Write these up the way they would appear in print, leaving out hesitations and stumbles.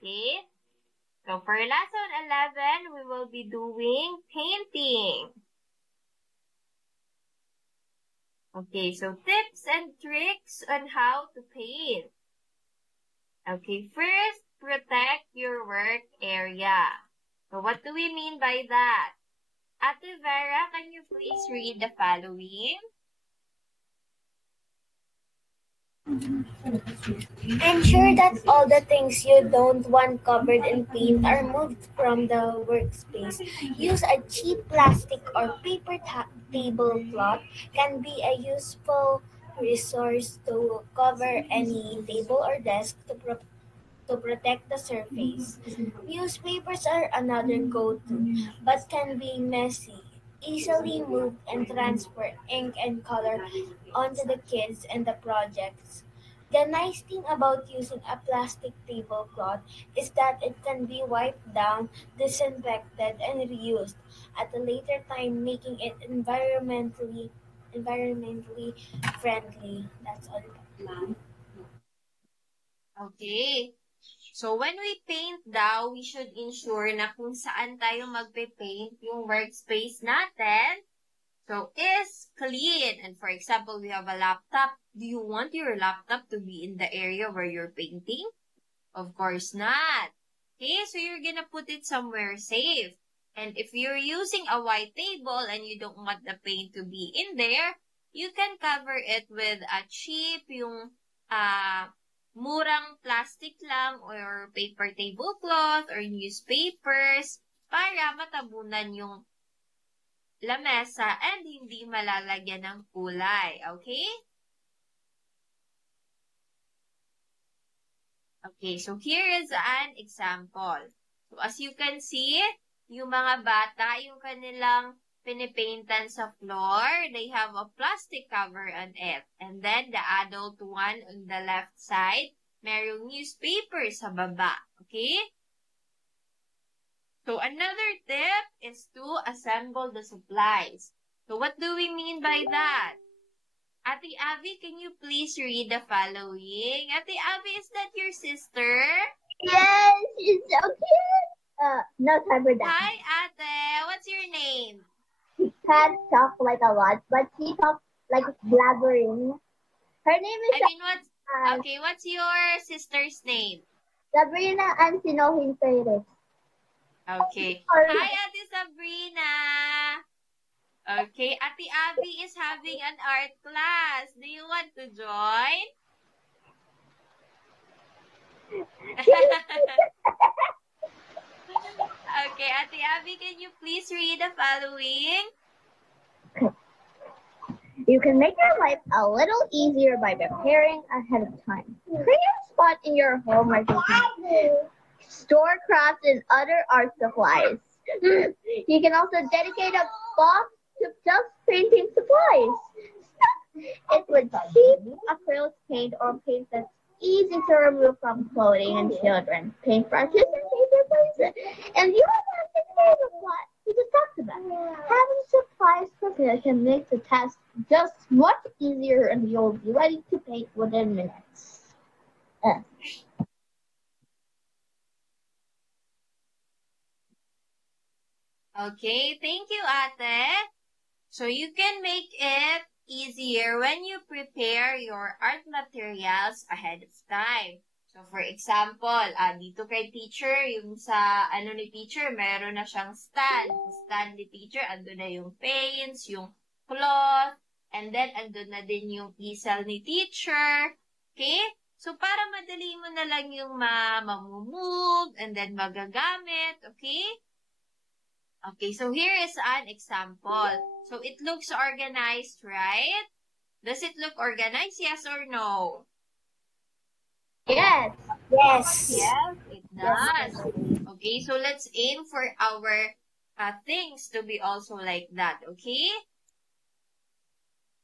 Okay? So for lesson 11, we will be doing painting. Okay, so tips and tricks on how to paint. Okay, first, protect your work area. So what do we mean by that? Ate Vera, can you please read the following? Ensure that all the things you don't want covered in paint are moved from the workspace. Use a cheap plastic or paper tablecloth can be a useful resource to cover any table or desk to protect the surface. Newspapers are another go-to, but can be messy. Easily move and transfer ink and color onto the kids and the projects. The nice thing about using a plastic tablecloth is that it can be wiped down, disinfected, and reused at a later time, making it environmentally friendly. That's all, ma'am. Okay. So when we paint daw, we should ensure na kung saan tayo magpe-paint yung workspace natin, so is clean. And for example, we have a laptop. Do you want your laptop to be in the area where you're painting? Of course not. Okay, so you're gonna put it somewhere safe. And if you're using a white table and you don't want the paint to be in there, you can cover it with a cheap, yung murang plastic lang or paper tablecloth or newspapers para matabunan yung lamesa and hindi malalagyan ng kulay. Okay? Okay, so here is an example. So as you can see, yung mga bata, yung kanilang pinipaintan sa floor, they have a plastic cover on it. And then the adult one on the left side, merong newspaper sa baba. Okay? So another tip is to assemble the supplies. So what do we mean by that? Ate Abby, can you please read the following? Ate Abby, is that your sister? Yes, she's so cute. No time for that. Hi, Ate. What's your name? She can't talk like a lot, but she talks like blabbering. Her name is What's your sister's name? Sabrina and Sinohin Perez. Okay. Hi, Ate Sabrina. Okay, Ate Abby is having an art class. Do you want to join? Okay, Ate Abby, can you please read the following? You can make your life a little easier by preparing ahead of time. Create a spot in your home where you can store crafts and other art supplies. You can also dedicate a box to just painting supplies. It would cheap acrylic paint or paint that's easy to remove from clothing and children. Paintbrushes and paper places. And you don't have to pay the what we just talked about. Having supplies prepared can make the task just much easier and you'll be ready to paint within minutes. Okay, thank you, Ate. So you can make it easier when you prepare your art materials ahead of time. So for example, dito kay teacher, yung sa ni teacher, meron na siyang stand. Stand ni teacher, andun na yung paints, yung cloth, and then andun na din yung easel ni teacher. Okay? So para madali mo na lang yung mamumove and then magagamit. Okay? Okay, so here is an example. So it looks organized, right? Does it look organized, yes or no? Yes. Yes. Yes, it does. Okay, so let's aim for our things to be also like that, okay?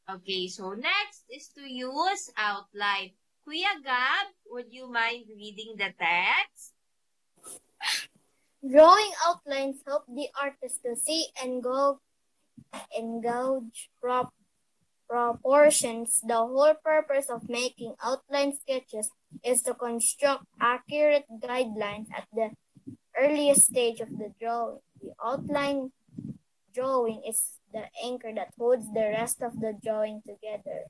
Okay, so next is to use outline. Kuya Gab, would you mind reading the text? Drawing outlines help the artist to see and gauge proportions. The whole purpose of making outline sketches is to construct accurate guidelines at the earliest stage of the drawing. The outline drawing is the anchor that holds the rest of the drawing together.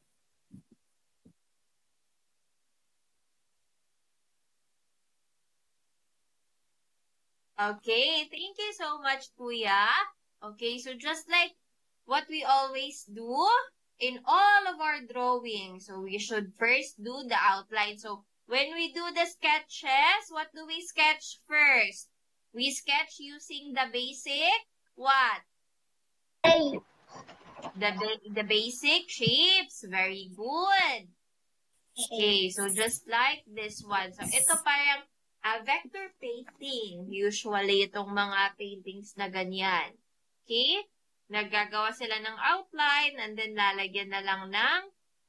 Okay, thank you so much, Kuya. Okay, so just like what we always do in all of our drawings, so we should first do the outline. So when we do the sketches, what do we sketch first? We sketch using the basic, what? Hey, The basic shapes. Very good. Okay, so just like this one. So ito parang vector painting. Usually itong mga paintings na ganyan. Okay? Naggagawa sila ng outline and then lalagyan na lang ng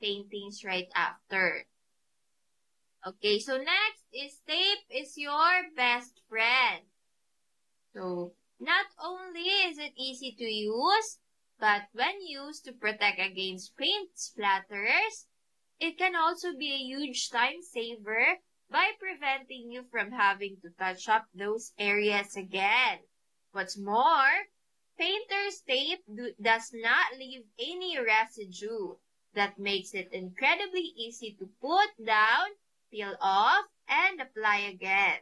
paintings right after. Okay, so next is tape is your best friend. So, not only is it easy to use, but when used to protect against paint splatters, it can also be a huge time saver by preventing you from having to touch up those areas again. What's more, painter's tape does not leave any residue. That makes it incredibly easy to put down, peel off, and apply again.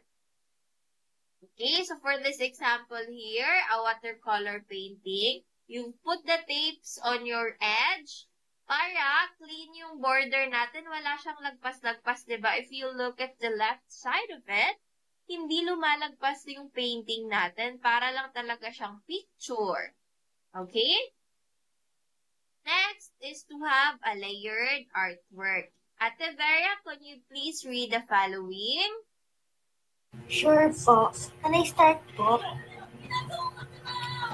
Okay, so for this example here, a watercolor painting, you put the tapes on your edge para clean yung border natin. Wala siyang lagpas-lagpas, diba? If you look at the left side of it, hindi lumalagpas yung painting natin. Para lang talaga siyang picture. Okay? Next is to have a layered artwork. Ate Vera, can you please read the following? Sure po. Can I start po?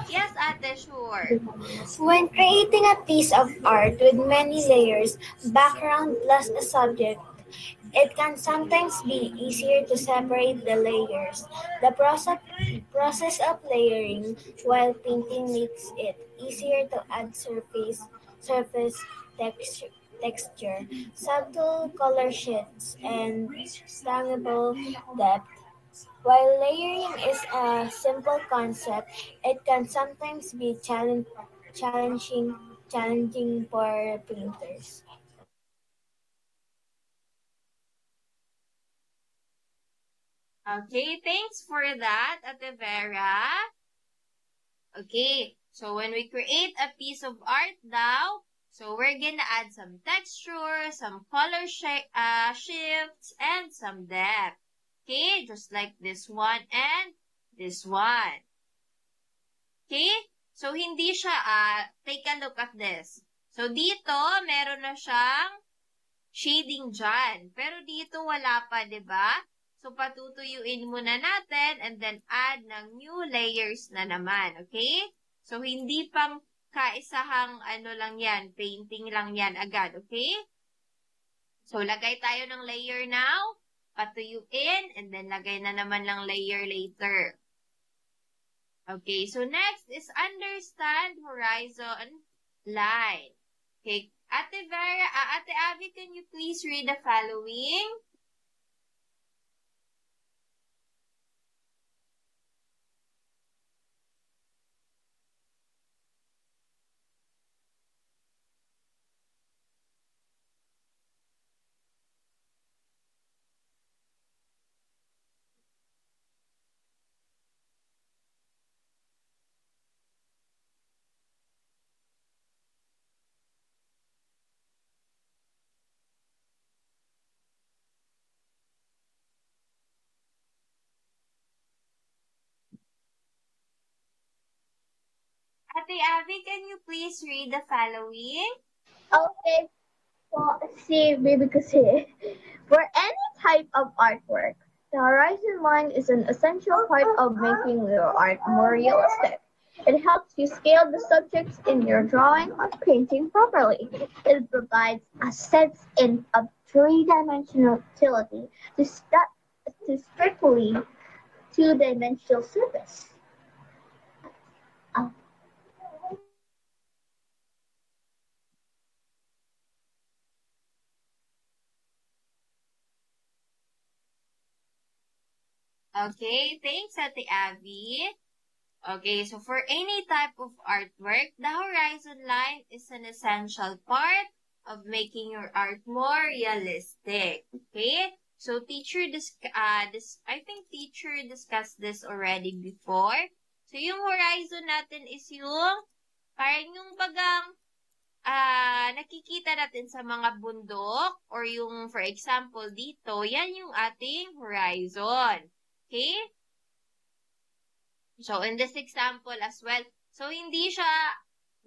Yes, Ate, sure. When creating a piece of art with many layers, background plus a subject, it can sometimes be easier to separate the layers. The process of layering while painting makes it easier to add surface texture, subtle color shifts, and tangible depth. While layering is a simple concept, it can sometimes be challenging for painters. Okay, thanks for that, Ate Vera. Okay, so when we create a piece of art now, so we're gonna add some texture, some color shifts, and some depth. Okay, just like this one and this one. Okay, so hindi siya, take a look at this. So dito, meron na siyang shading dyan. Pero dito wala pa, di ba? So, patutuyuin muna natin and then add ng new layers na naman, okay? So, hindi pang kaisahang ano lang yan, painting lang yan agad, okay? So, lagay tayo ng layer now, patuyuin, and then lagay na naman ng layer later. Okay, so next is understand horizon line. Okay, Ate Vera, Ate Abby, can you please read the following? Ate Abby, can you please read the following? Okay, well, see, baby kasi, for any type of artwork, the horizon line is an essential part of making your art more realistic. It helps you scale the subjects in your drawing or painting properly. It provides a sense of three-dimensionality to strictly two-dimensional surface. Okay, thanks, Ate Abby. Okay, so for any type of artwork, the horizon line is an essential part of making your art more realistic. Okay? So I think teacher discussed this already before. So yung horizon natin is yung parang yung bagang nakikita natin sa mga bundok or yung for example dito, yan yung ating horizon. Okay? So, in this example as well, so hindi siya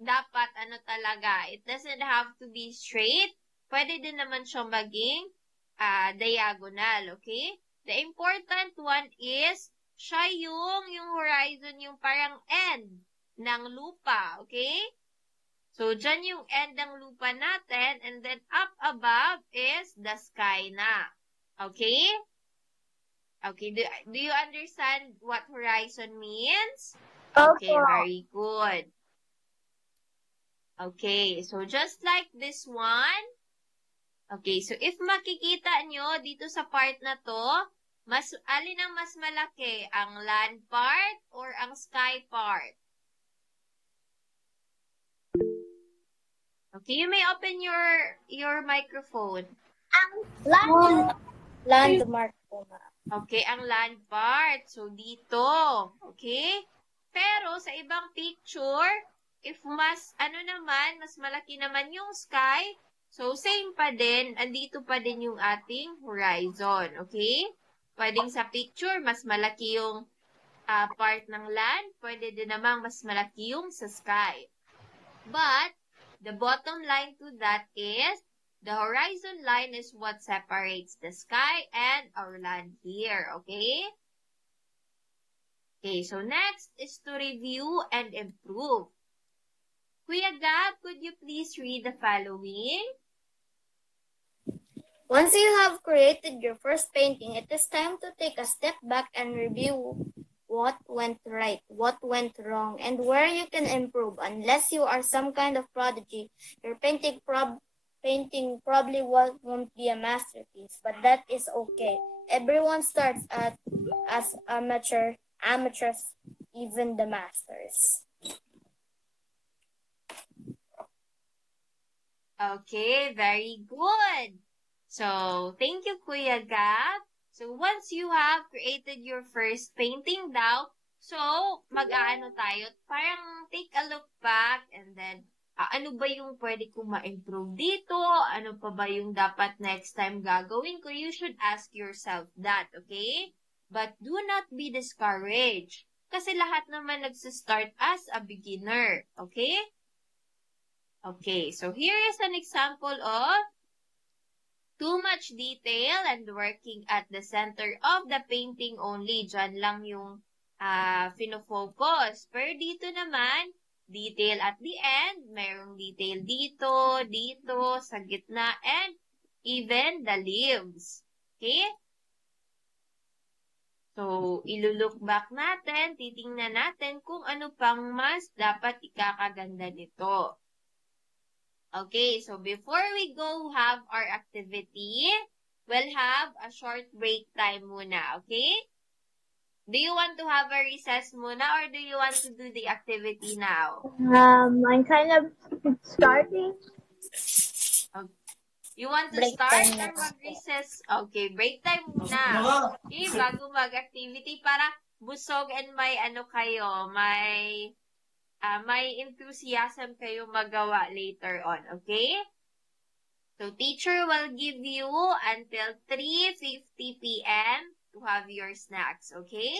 dapat talaga, it doesn't have to be straight. Pwede din naman siya maging diagonal, okay? The important one is, siya yung horizon, yung parang end ng lupa, okay? So, dyan yung end ng lupa natin, and then up above is the sky na. Okay? Okay, do you understand what horizon means? Okay, Opo. very good. Okay, so just like this one, okay, so if makikita nyo dito sa part na to, alin ang mas malaki, ang land part or ang sky part? Okay, you may open your microphone. Landmark po, ma'am. Okay, ang land part. So, dito. Okay? Pero, sa ibang picture, if mas malaki naman yung sky, so, same pa din, andito pa din yung ating horizon. Okay? Pwedeng sa picture, mas malaki yung part ng land. Pwede din namang mas malaki yung sa sky. But, the bottom line to that is, the horizon line is what separates the sky and our land here, okay? Okay, so next is to review and improve. Kuya Gab, could you please read the following? Once you have created your first painting, it is time to take a step back and review what went right, what went wrong, and where you can improve. Unless you are some kind of prodigy, your painting probably won't be a masterpiece, but that is okay. Everyone starts as amateurs, even the masters. Okay, very good. So, thank you, Kuya Gab. So, once you have created your first painting daw, so, mag-aano tayo, parang take a look back and then, ano ba yung pwede kong ma-improve dito? Ano pa ba yung dapat next time gagawin ko? You should ask yourself that, okay? But do not be discouraged. Kasi lahat naman nagsistart as a beginner, okay? Okay, so here is an example of too much detail and working at the center of the painting only. Diyan lang yung fino-focus. Pero dito naman, detail at the end, mayroong detail dito, dito, sa gitna, and even the leaves. Okay? So, iluluok back natin, titingnan natin kung ano pang mas dapat ikakaganda nito. Okay, so before we go have our activity, we'll have a short break time muna, okay? Do you want to have a recess muna or do you want to do the activity now? I'm kind of starting. You want to Break start time or na. mag-recess? Okay, break time muna. Okay, bago mag-activity para busog and may may enthusiasm kayo magawa later on, okay? So, teacher will give you until 3:50 p.m. to have your snacks, okay?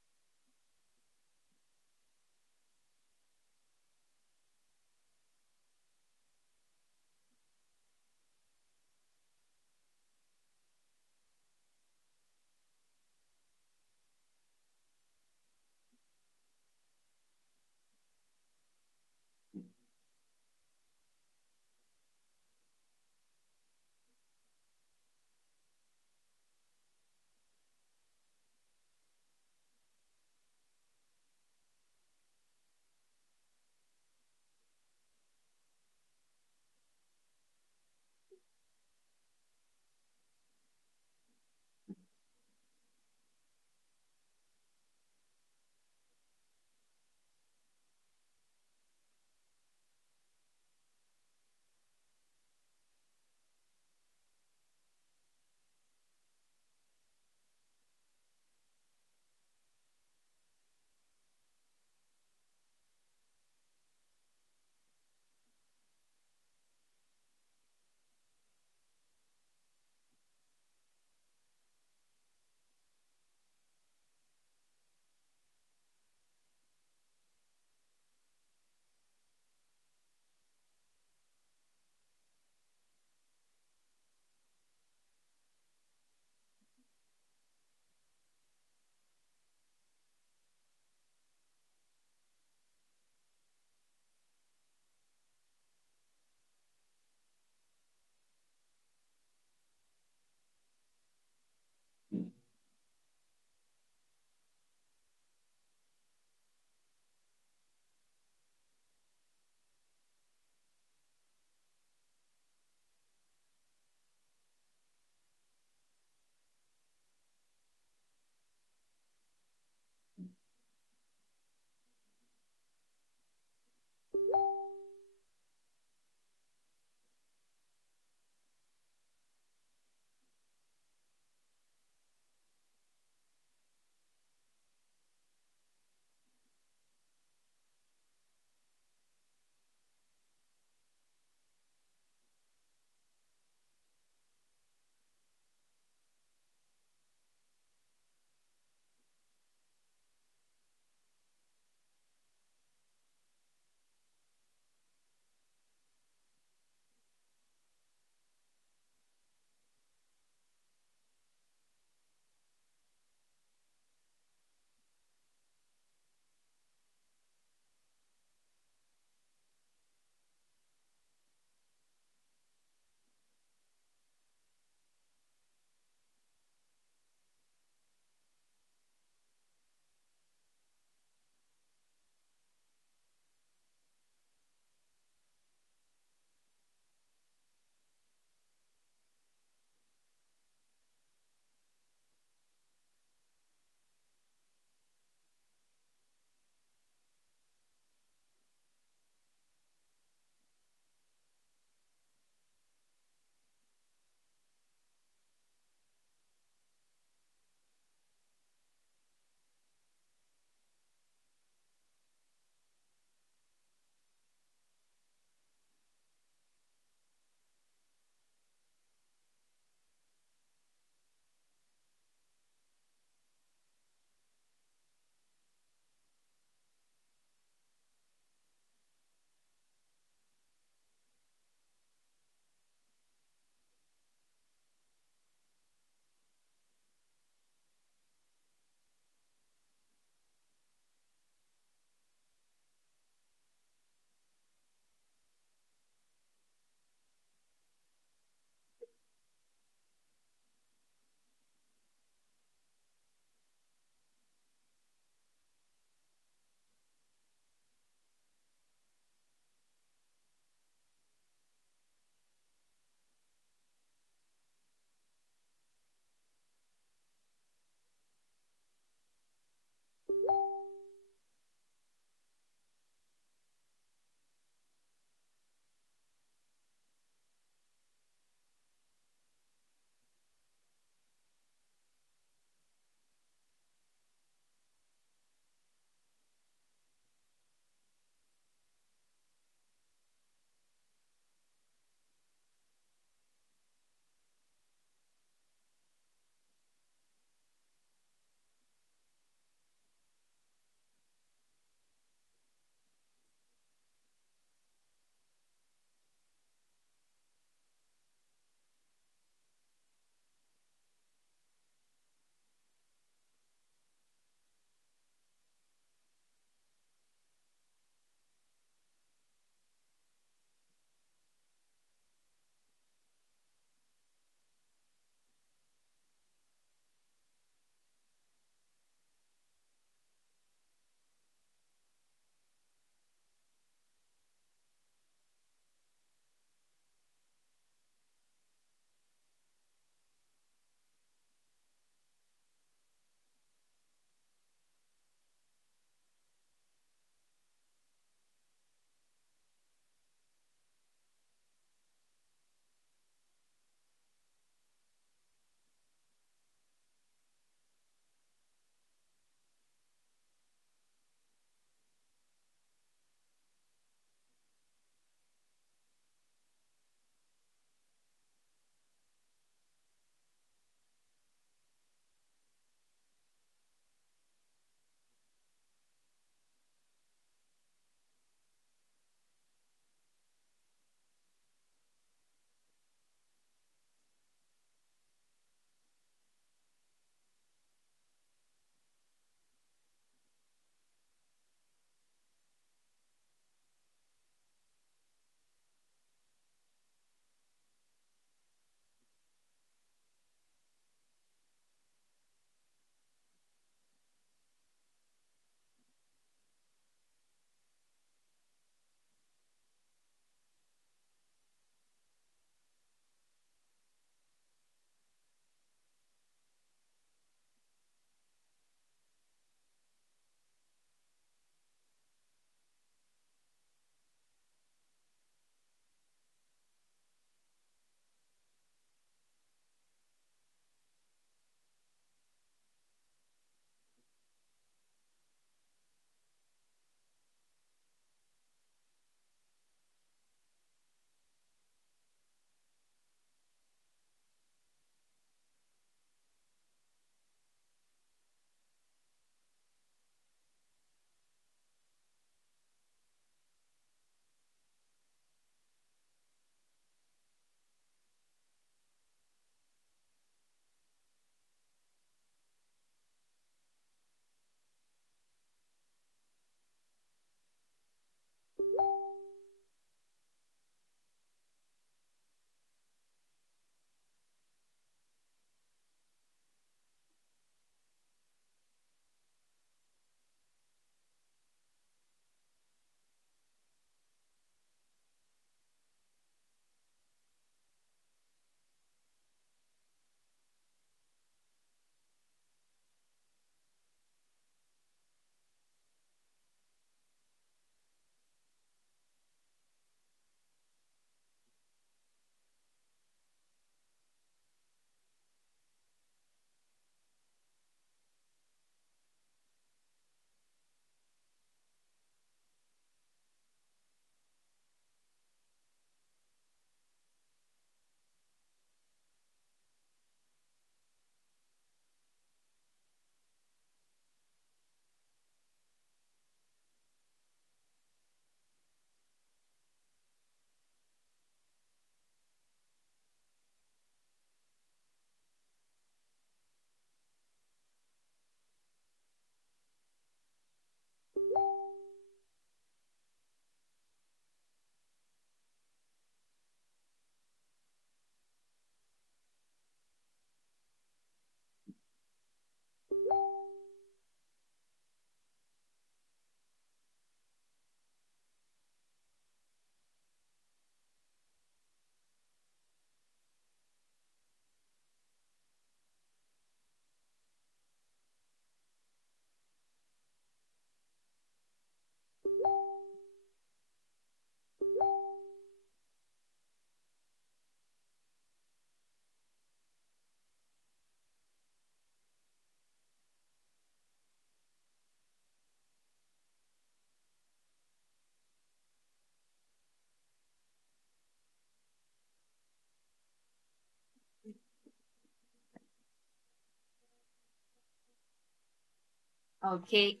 Okay.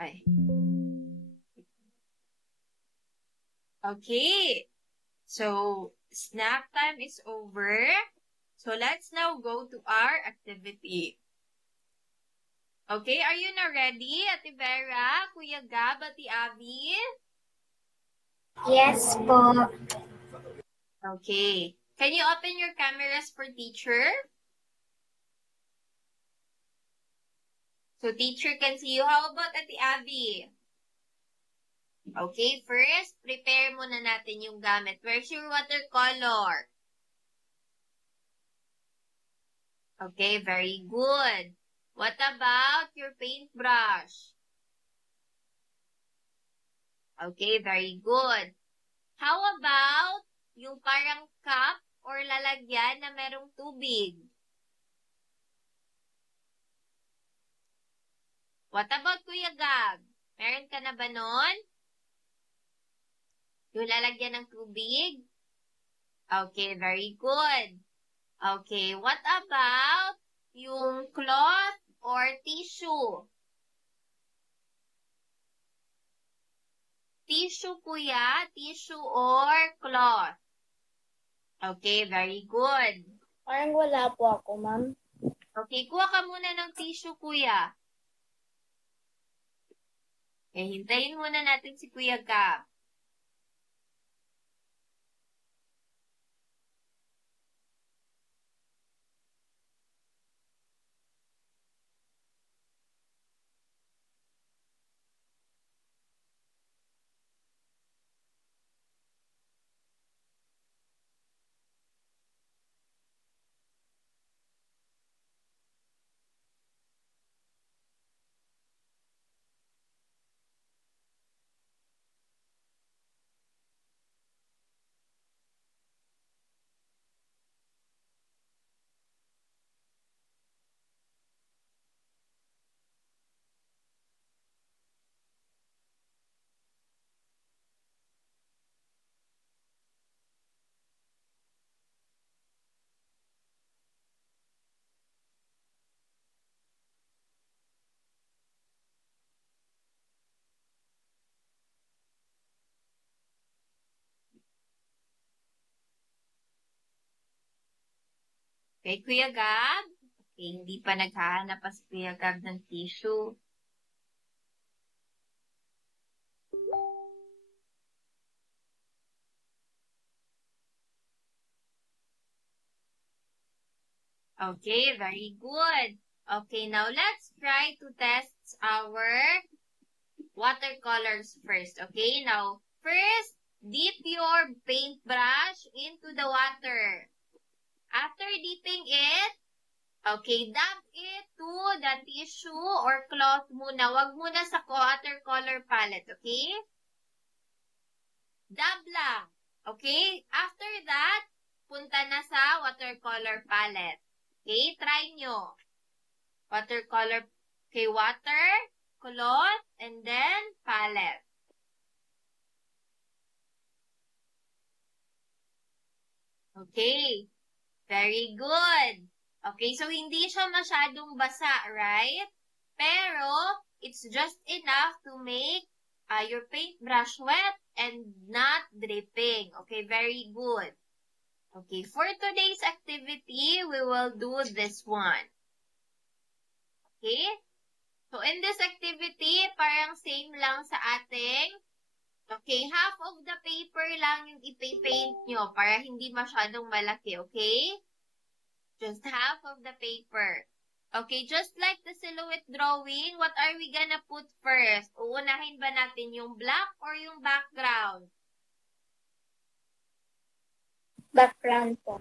Ay. Okay. So, snack time is over. So, let's now go to our activity. Okay, are you now ready, Ate Vera, Kuya Gab, Ate Abby? Yes po. Okay. Can you open your cameras for teacher? So, teacher can see you. How about Ate Abby? Okay, first, prepare muna natin yung gamit. Where's your watercolor? Okay, very good. What about your paintbrush? Okay, very good. How about yung parang cup or lalagyan na merong tubig? What about Kuya Gab? Meron ka na ba nun? Yung lalagyan ng tubig? Okay, very good. Okay, what about yung cloth or tissue? Tissue, kuya? Tissue or cloth? Okay, very good. Parang wala po ako, ma'am. Okay, kuha ka muna ng tissue, kuya. Okay, hintayin muna natin si Kuya Gab. Okay, Kuya Gab? Okay, hindi pa naghahanap pa si Kuya Gab ng tissue. Okay, very good. Okay, now let's try to test our watercolors first. Okay, now first, dip your paintbrush into the water. After dipping it, okay, dab it to the tissue or cloth muna. Wag muna sa watercolor palette, okay? Dab lang. Okay? After that, punta na sa watercolor palette. Okay? Try nyo. Watercolor, okay, water, cloth, and then palette. Okay. Very good. Okay, so hindi siya masyadong basa, right? Pero, it's just enough to make your paintbrush wet and not dripping. Okay, very good. Okay, for today's activity, we will do this one. Okay? So, in this activity, parang same lang sa ating, okay, half of the paper lang yung ipapaint nyo para hindi masyadong malaki, okay? Just half of the paper. Okay, just like the silhouette drawing, what are we gonna put first? Uunahin ba natin yung black or yung background? Background po.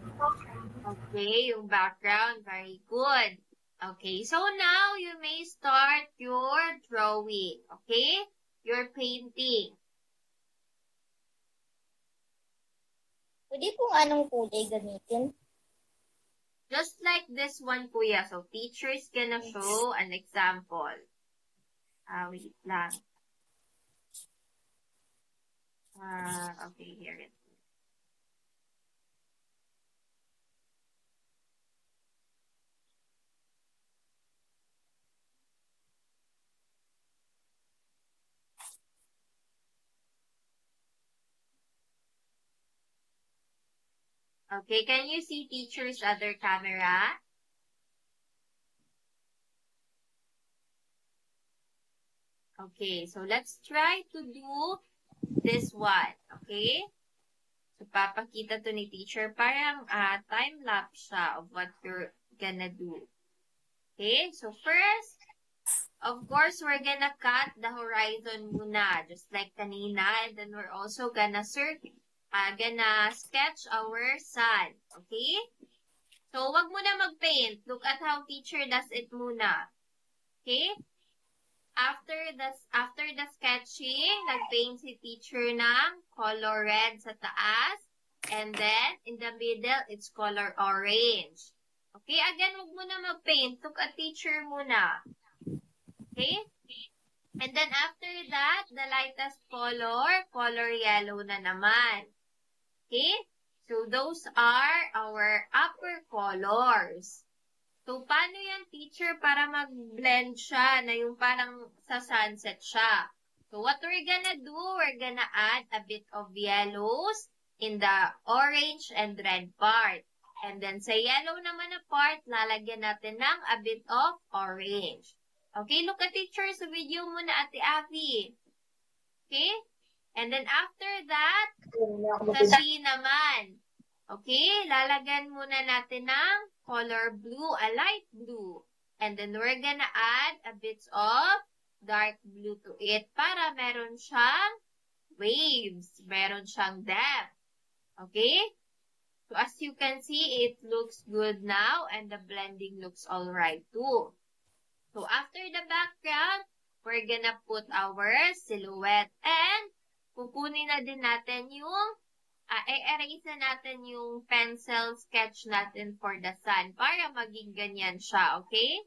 Okay, yung background. Very good. Okay, so now you may start your drawing. Okay? Your painting. Pwede pong anong kulay gamitin? Just like this one, kuya. So, teacher is gonna show an example. Wait lang. Okay, here it is. Okay, can you see teacher's other camera? Okay, so let's try to do this one. Okay? So, papakita to ni teacher. Parang time-lapse siya of what you're gonna do. Okay? So, first, of course, we're gonna cut the horizon muna, just like kanina. And then we're also gonna sketch our sun. Okay? So, wag muna mag-paint. Look at how teacher does it muna. Okay? After the sketching, nag-paint si teacher ng color red sa taas. And then, in the middle, it's color orange. Okay? Again, wag muna mag-paint. Look at teacher muna. Okay? And then after that, the lightest color yellow na naman. Okay? So, those are our upper colors. So, paano yan, teacher, para mag-blend siya na yung parang sa sunset siya? So, what we're gonna do, we're gonna add a bit of yellows in the orange and red part. And then, sa yellow naman na part, lalagyan natin ng a bit of orange. Okay, look at teacher sa video muna, Ate Avi. Okay? And then, after that, sa C naman. Okay, lalagyan muna natin ng color blue, a light blue. And then we're gonna add a bit of dark blue to it para meron siyang waves, meron siyang depth. Okay? So as you can see, it looks good now and the blending looks alright too. So after the background, we're gonna put our silhouette and kukunin na din natin yung i-erase na natin yung pencil sketch natin for the sun para maging ganyan siya, okay?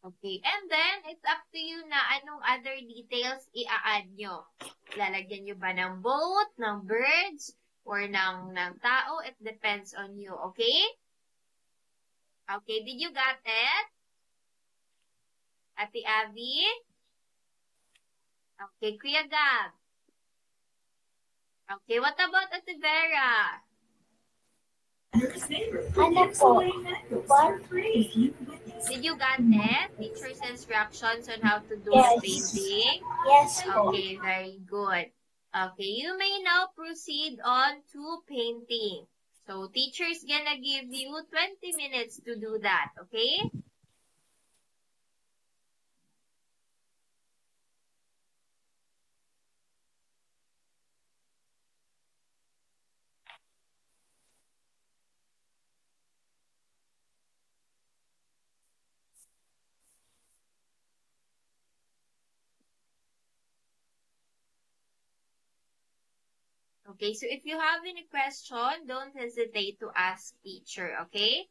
Okay, and then, it's up to you na anong other details i-add nyo. Lalagyan nyo ba ng boat, ng birds, or ng tao? It depends on you, okay? Okay, did you got it? Ate Abby? Okay, Kuya Gab? Okay, what about Ate Vera? Ano po? What? Did you got it? Teacher's instructions on how to do Yes. the painting? Yes po. Okay, very good. Okay, you may now proceed on to painting. So, teacher's gonna give you 20 minutes to do that, okay? Okay, so if you have any question, don't hesitate to ask teacher, okay?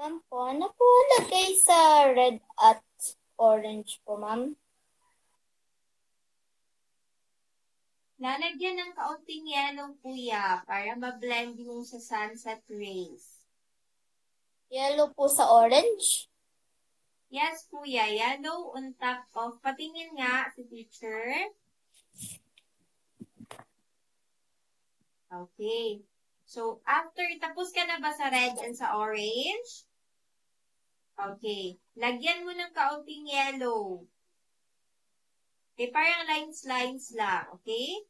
Ma'am po, ano po lagay sa red at orange po, ma'am? Lalagyan ng kaunting yellow, kuya, para ma-blend yung sa sunset rays. Yellow po sa orange? Yes, kuya. Yellow on top of, patingin nga si teacher. Okay. So, after, tapos ka na ba sa red and sa orange? Okay. Lagyan mo ng kaunting yellow. Okay, parang lines lang. Okay?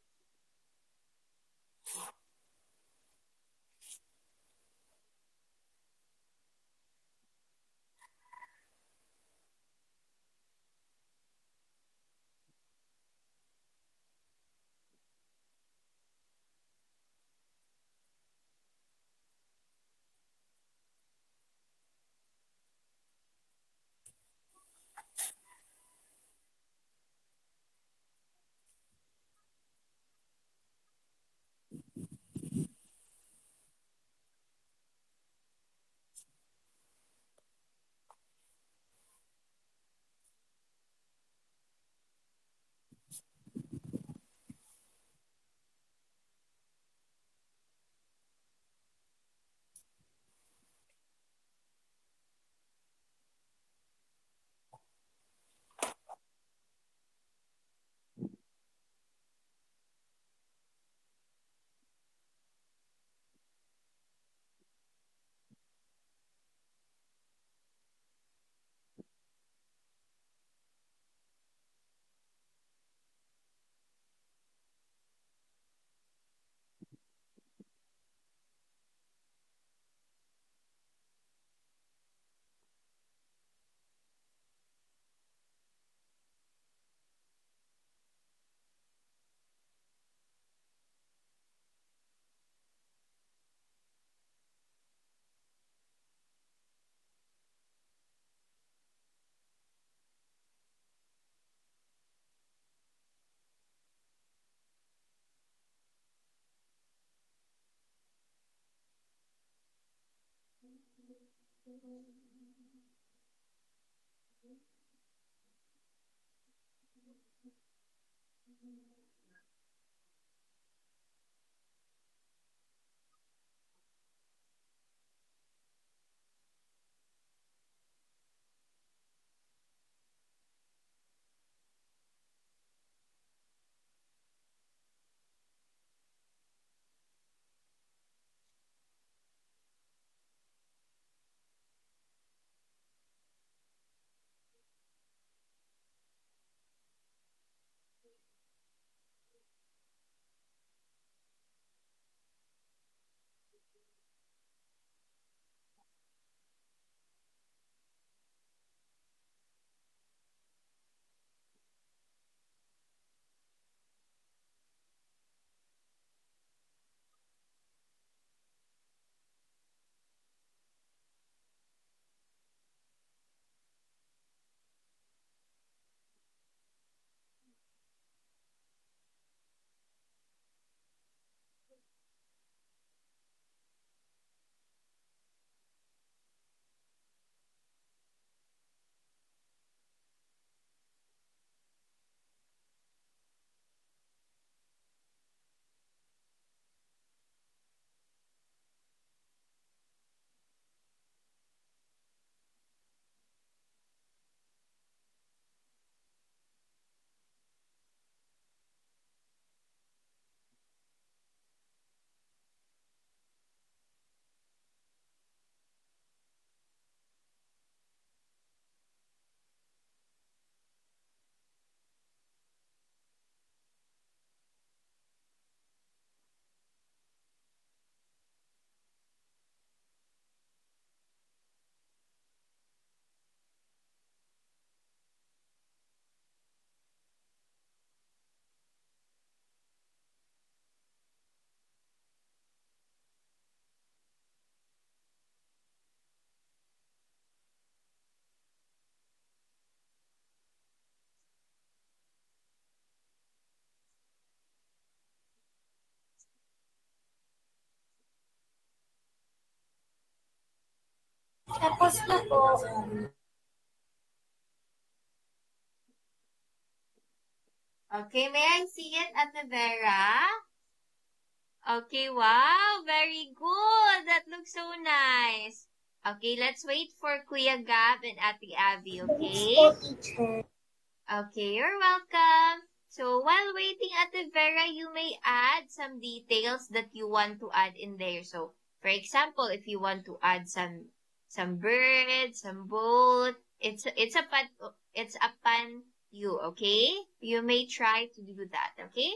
Tapos na po. Okay, may I see it, Ate Vera? Okay, wow, very good. That looks so nice. Okay, let's wait for Kuya Gab and Ate Abby, Yes okay? po, teacher. Okay, you're welcome. So while waiting, Ate Vera, you may add some details that you want to add in there. So, for example, if you want to add some birds, some boat, it's upon you, okay? You may try to do that, okay?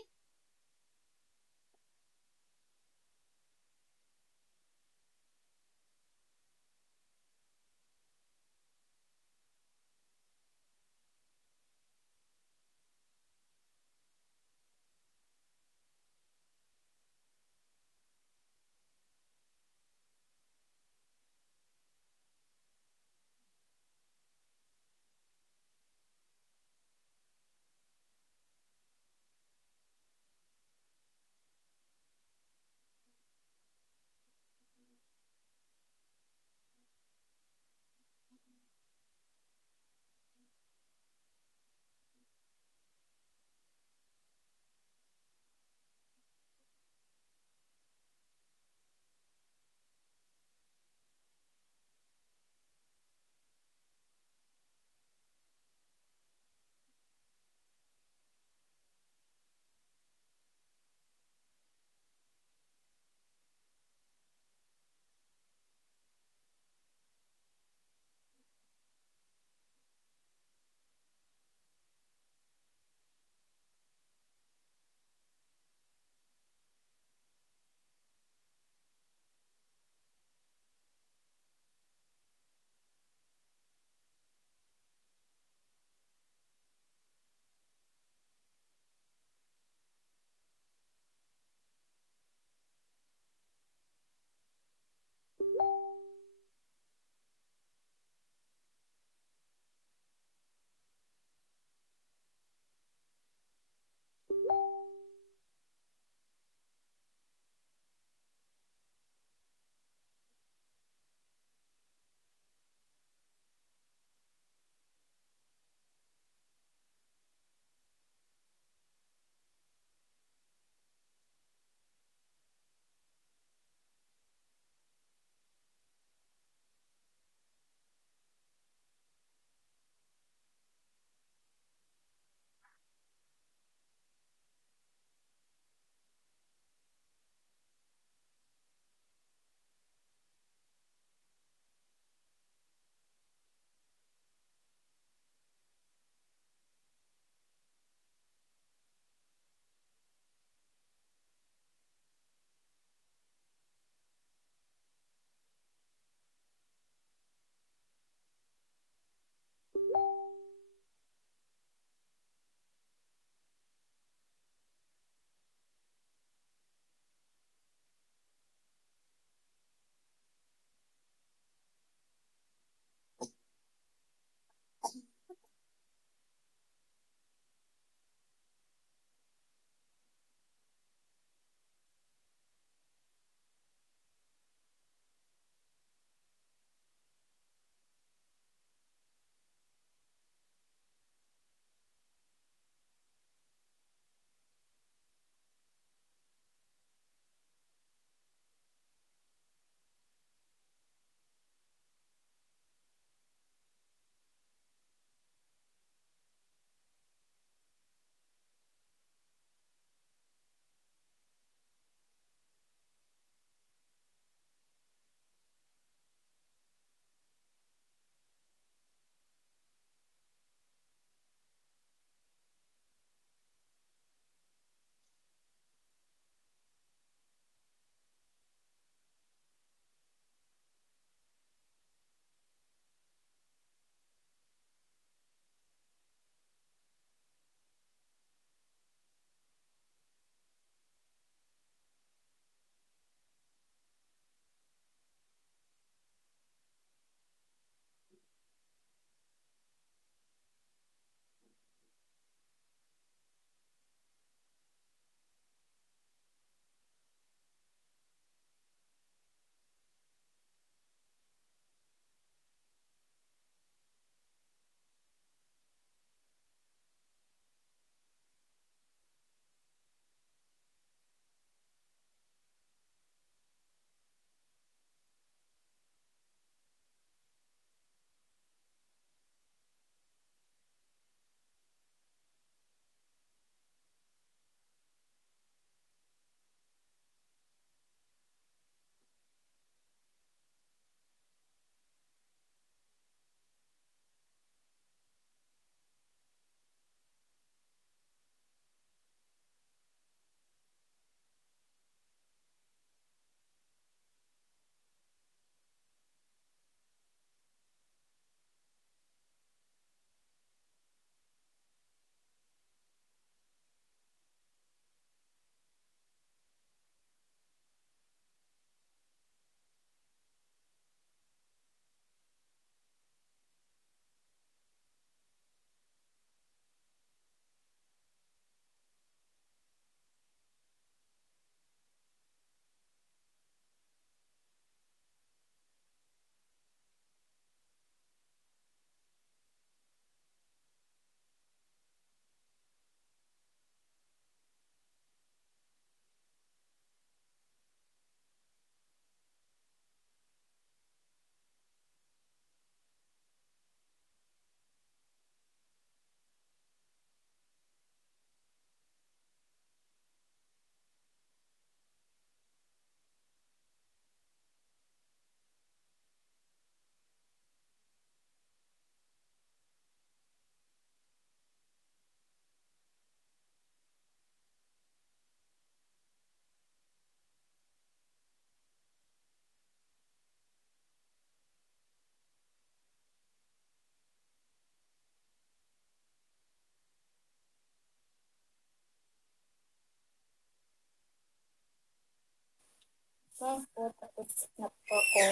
Yes po, tapos na po ako.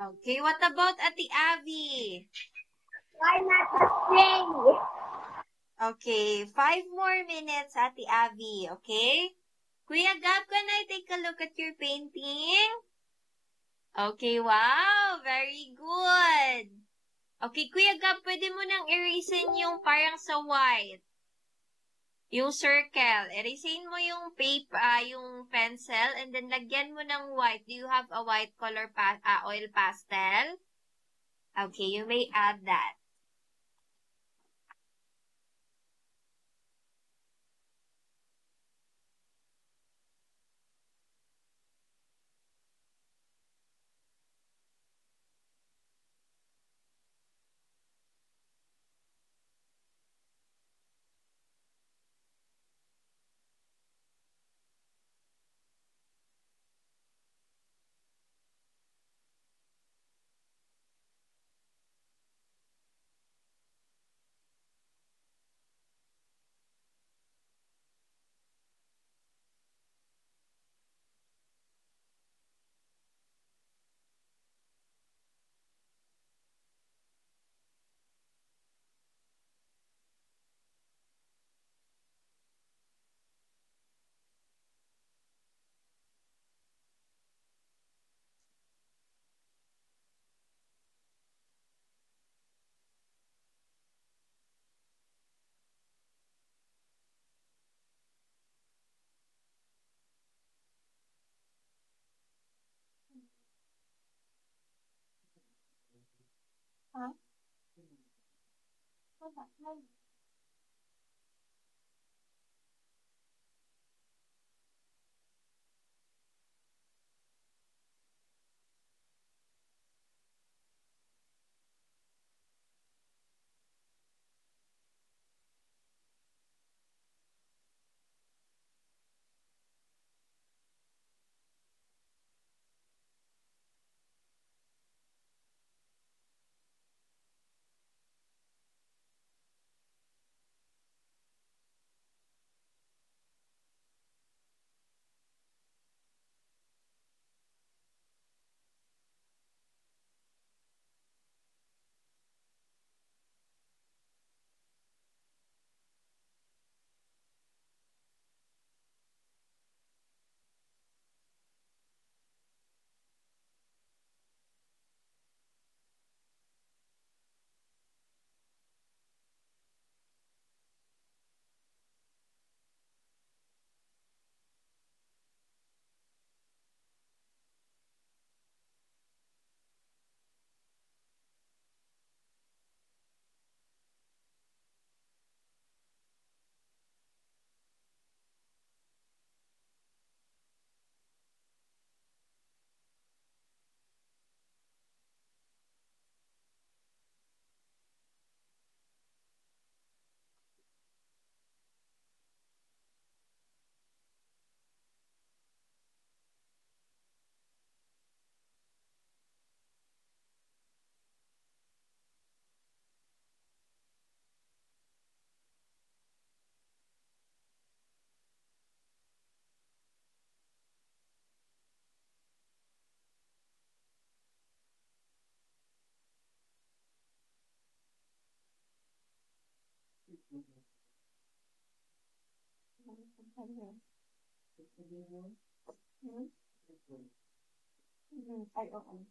Okay, what about Ate Abby? Why not the sing? Okay, 5 more minutes, Ate Abby, okay? Kuya Gab, can I take a look at your painting? Okay, wow, very good. Okay, Kuya Gab, pwede mo nang erasin yung parang sa white. Yung circle. Erasin mo yung paper, yung pencil, and then lagyan mo ng white. Do you have a white color oil pastel? Okay, you may add that. Huh? Ay, oo.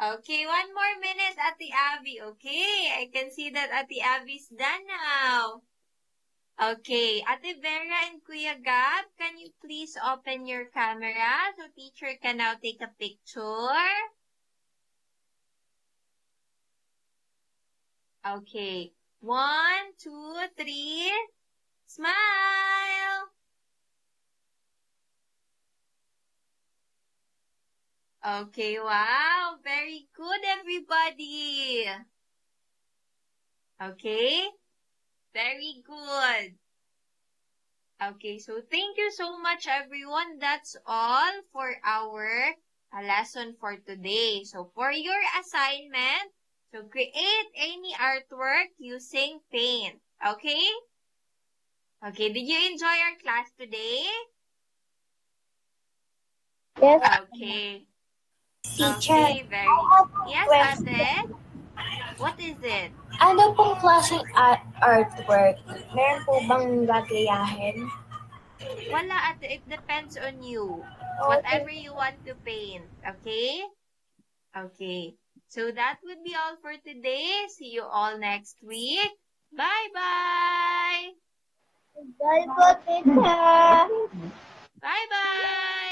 Okay, 1 more minute, Ate Abby. Okay, I can see that Ate Abby's done now. Okay, Ate Vera and Kuya Gab, can you please open your camera so teacher can now take a picture? Okay, 1, 2, 3, smile! Okay, wow, very good, everybody. Okay, very good. Okay, so thank you so much, everyone. That's all for our lesson for today. So for your assignment, so create any artwork using paint. Okay? Okay, did you enjoy our class today? Yes. Okay. Teacher, Okay, I very... have a Yes, question. ate? What is it? Ano pong klaseng artwork? Meron po bang gagayahin? Wala, ate. It depends on you. Okay. Whatever you want to paint. Okay? Okay. So that would be all for today. See you all next week. Bye-bye! Bye po, teacher. Bye-bye!